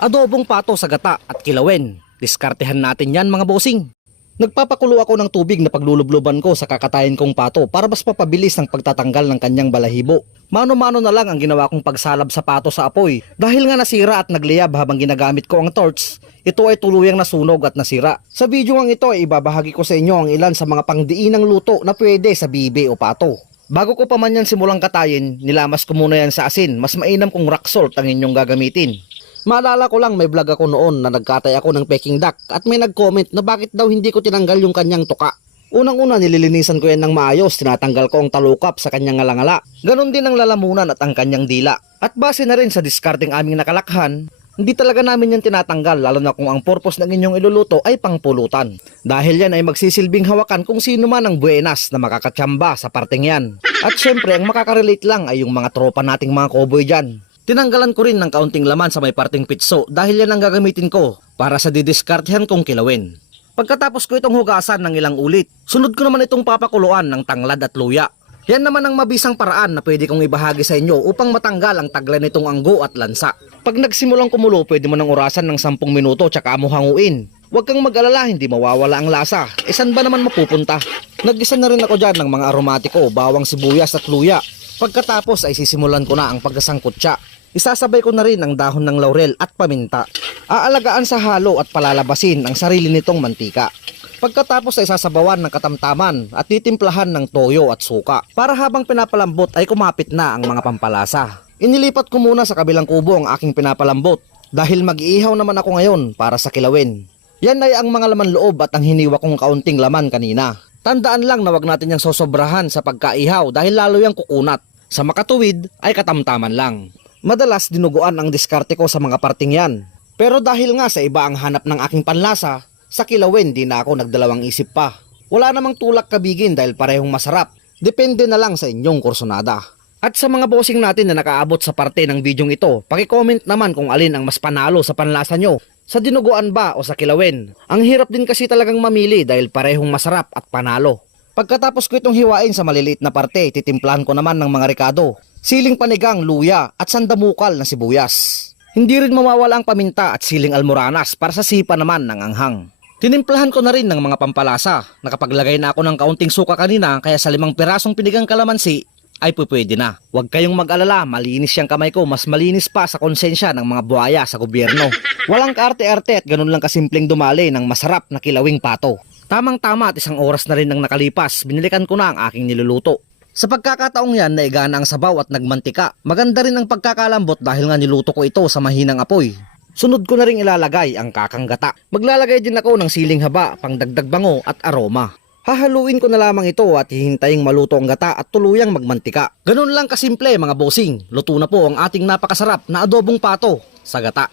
Adobong pato sa gata at kilawin. Diskartehan natin yan mga bossing. Nagpapakulo ako ng tubig na paglulubluban ko sa kakatayin kong pato para mas mapabilis ang pagtatanggal ng kanyang balahibo. Mano-mano na lang ang ginawa kong pagsalab sa pato sa apoy. Dahil nga nasira at nagliyab habang ginagamit ko ang torch, ito ay tuluyang nasunog at nasira. Sa video ng ito ay ibabahagi ko sa inyo ang ilan sa mga pangdiinang luto na pwede sa bibe o pato. Bago ko pa man yan simulang katayin, nilamas ko muna yan sa asin. Mas mainam kung rock salt ang inyong gagamitin. Maalala ko lang may vlog ako noon na nagkatay ako ng Peking duck at may nag-comment na bakit daw hindi ko tinanggal yung kanyang tuka. Unang-una nililinisan ko yan ng maayos, tinatanggal ko ang talukap sa kanyang ngalangala. Ganon din ang lalamunan at ang kanyang dila. At base na rin sa discarding aming nakalakhan, hindi talaga namin yan tinatanggal lalo na kung ang purpose ng inyong iluluto ay pangpulutan. Dahil yan ay magsisilbing hawakan kung sino man ang buenas na makakatsamba sa parteng yan. At syempre ang makakarelate lang ay yung mga tropa nating mga cowboy dyan. Tinanggalan ko rin ng kaunting laman sa may parting pitso dahil yan ang gagamitin ko para sa didiskartehan kong kilawin. Pagkatapos ko itong hugasan ng ilang ulit, sunod ko naman itong papakuluan ng tanglad at luya. Yan naman ang mabisang paraan na pwede kong ibahagi sa inyo upang matanggal ang tagla nitong anggo at lansa. Pag nagsimulang kumulo, pwede mo nang orasan ng 10 minuto tsaka mo hanguin. Huwag kang mag-alala, hindi mawawala ang lasa. E saan ba naman mapupunta? Nag-isa na rin ako dyan ng mga aromatiko, bawang sibuyas at luya. Pagkatapos ay sisimulan ko na ang pagkasangkutsa. Isasabay ko na rin ang dahon ng laurel at paminta. Aalagaan sa halo at palalabasin ang sarili nitong mantika. Pagkatapos ay sasabawan ng katamtaman at titimplahan ng toyo at suka. Para habang pinapalambot ay kumapit na ang mga pampalasa. Inilipat ko muna sa kabilang kubo ang aking pinapalambot dahil mag-iihaw naman ako ngayon para sa kilawin. Yan ay ang mga laman loob at ang hiniwa kong kaunting laman kanina. Tandaan lang na wag natin yung sosobrahan sa pagkaihaw dahil lalo yung kukunat. Sa makatuwid ay katamtaman lang. Madalas dinuguan ang diskarte ko sa mga parting yan. Pero dahil nga sa iba ang hanap ng aking panlasa, sa kilawin di na ako nagdalawang isip pa. Wala namang tulak kabigin dahil parehong masarap. Depende na lang sa inyong kursonada. At sa mga bossing natin na nakaabot sa parte ng bidyong ito, paki-comment naman kung alin ang mas panalo sa panlasa nyo. Sa dinuguan ba o sa kilawin? Ang hirap din kasi talagang mamili dahil parehong masarap at panalo. Pagkatapos ko itong hiwain sa maliliit na parte, titimplahan ko naman ng mga ricado. Siling panigang, luya at sandamukal na sibuyas. Hindi rin mawawala ang paminta at siling almoranas para sa sipa naman ng anghang. Tinimplahan ko na rin ng mga pampalasa. Nakapaglagay na ako ng kaunting suka kanina kaya sa 5 pirasong pinigang kalamansi ay pwede na. Huwag kayong mag-alala, malinis yung kamay ko, mas malinis pa sa konsensya ng mga buhaya sa gobyerno. Walang kaarte-arte at ganun lang kasimpleng dumali ng masarap na kilawing pato. Tamang-tama at 1 oras na rin nang nakalipas, binilikan ko na ang aking niluluto. Sa pagkakataong yan, naigana ang sabaw at nagmantika. Maganda rin ang pagkakalambot dahil nga niluto ko ito sa mahinang apoy. Sunod ko na rin ilalagay ang kakang gata. Maglalagay din ako ng siling haba, pangdagdag bango at aroma. Hahaluin ko na lamang ito at hihintayin maluto ang gata at tuluyang magmantika. Ganun lang kasimple mga bossing. Luto na po ang ating napakasarap na adobong pato sa gata.